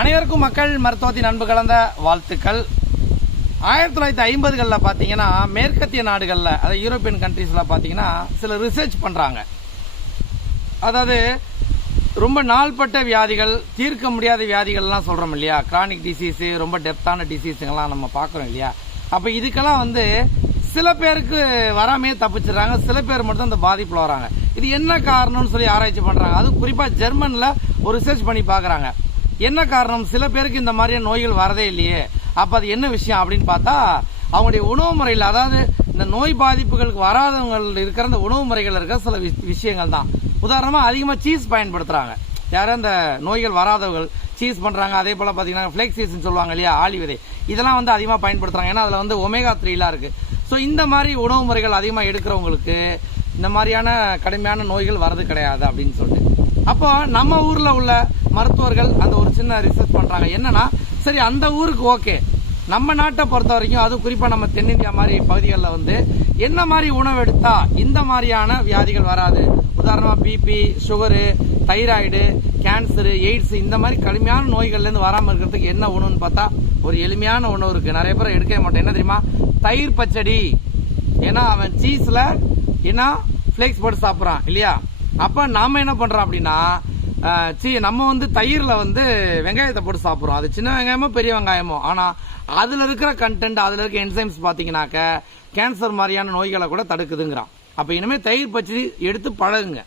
அனைவருக்கும் மக்கள் மருத்துவத்தின் அன்பு கலந்த வாழ்த்துக்கள். ஆயிரத்தி தொள்ளாயிரத்தி ஐம்பதுகளில் பார்த்தீங்கன்னா மேற்கத்திய நாடுகளில் அதாவது யூரோப்பியன் கண்ட்ரீஸில் பார்த்தீங்கன்னா சில ரிசர்ச் பண்ணுறாங்க அதாவது ரொம்ப நாள்பட்ட வியாதிகள் தீர்க்க முடியாத வியாதிகள்லாம் சொல்கிறோம் இல்லையா? கிரானிக் டிசீஸு ரொம்ப டெப்த்தான டிசீஸுங்கெல்லாம் நம்ம பார்க்குறோம் இல்லையா? அப்போ இதுக்கெல்லாம் வந்து சில பேருக்கு வராமே தப்பிச்சிடுறாங்க. சில பேர் மட்டும் அந்த பாதிப்பில் வராங்க. இது என்ன காரணம்னு சொல்லி ஆராய்ச்சி பண்ணுறாங்க அதுவும் குறிப்பாக ஜெர்மனில் ஒரு ரிசர்ச் பண்ணி பார்க்குறாங்க என்ன காரணம்? சில பேருக்கு இந்த மாதிரியான நோய்கள் வரதே இல்லையே. அப்போ அது என்ன விஷயம் அப்படின்னு பார்த்தா அவங்களுடைய உணவு முறையில் அதாவது இந்த நோய் பாதிப்புகளுக்கு வராதவங்க இருக்கிற அந்த உணவு முறைகள் இருக்கிற சில விஷயங்கள் தான். உதாரணமாக அதிகமாக சீஸ் பயன்படுத்துகிறாங்க யாரும் இந்த நோய்கள் வராதவர்கள் சீஸ் பண்ணுறாங்க அதே போல் பார்த்தீங்கன்னா ஃப்ளேக் சொல்லுவாங்க இல்லையா ஆளி விதை. இதெல்லாம் வந்து அதிகமாக பயன்படுத்துகிறாங்க ஏன்னா அதில் வந்து ஒமேகா த்ரீலாம் இருக்குது ஸோ இந்த மாதிரி உணவு முறைகள் அதிகமாக எடுக்கிறவங்களுக்கு இந்த மாதிரியான கடுமையான நோய்கள் வரது கிடையாது அப்படின்னு சொல்லிட்டு. அப்போ நம்ம ஊரில் உள்ள மருத்துவர்கள் அந்த ஒரு சின்ன ரிசர்ச் பண்ணுறாங்க என்னன்னா சரி அந்த ஊருக்கு ஓகே. நம்ம நாட்டை பொறுத்த வரைக்கும் அதுவும் குறிப்பாக நம்ம தென்னிந்தியா மாதிரி பகுதிகளில் வந்து என்ன மாதிரி உணவு எடுத்தா இந்த மாதிரியான வியாதிகள் வராது? உதாரணமாக BP sugar thyroid cancer AIDS இந்த மாதிரி கடுமையான நோய்கள்லேருந்து வராமல் இருக்கிறதுக்கு என்ன உணவுன்னு பார்த்தா ஒரு எளிமையான உணவு இருக்குது நிறைய பேர் எடுக்கவே மாட்டேன். என்ன தெரியுமா? தயிர் பச்சடி. ஏன்னா அவன் சீஸில் ஏன்னா ஃப்ளேக்ஸ் போட்டு சாப்பிட்றான் இல்லையா? அப்போ நாம் என்ன பண்ணுறோம் அப்படின்னா சி சீ நம்ம வந்து தயிரில் வந்து வெங்காயத்தை போட்டு சாப்பிட்றோம். அது சின்ன வெங்காயமோ பெரிய வெங்காயமோ. ஆனால் அதில் இருக்கிற கண்டென்ட் அதில் இருக்கிற என்சைம்ஸ் பார்த்தீங்கன்னாக்க கேன்சர் மாதிரியான நோய்களை கூட தடுக்குதுங்கிறான். அப்போ இனிமேல் தயிர் பச்சடி எடுத்து பழகுங்க.